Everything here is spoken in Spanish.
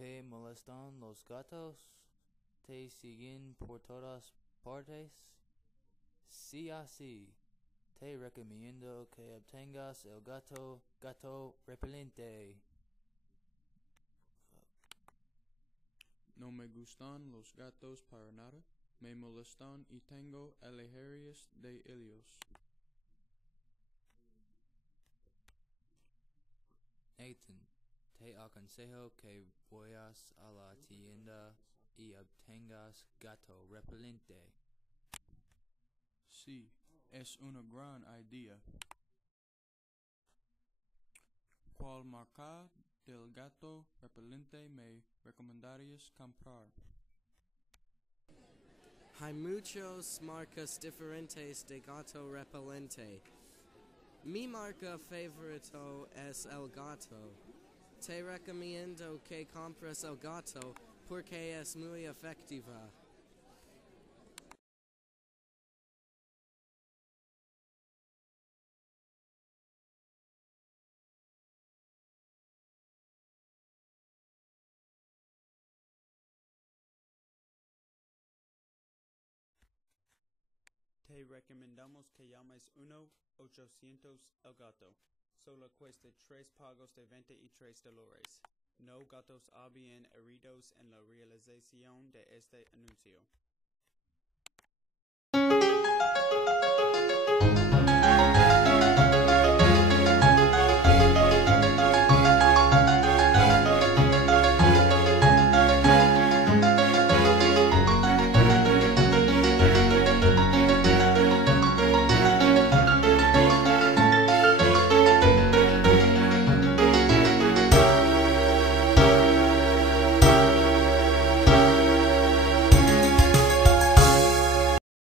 ¿Te molestan los gatos? ¿Te siguen por todas partes? Si así, te recomiendo que obtengas el Gato Repelente. No me gustan los gatos para nada. Me molestan y tengo alergias de ellos. Nathan, te aconsejo que vayas a la tienda y obtengas Gato Repelente. Sí, es una gran idea. ¿Cuál marca del gato repelente me recomendarías comprar? Hay muchas marcas diferentes de gato repelente. Mi marca favorito es Elgato. Te recomiendo que compres Elgato porque es muy efectiva. Te recomendamos que llames 1-800 Elgato. Solo cuesta 3 pagos de $23. No gatos habían heridos en la realización de este anuncio.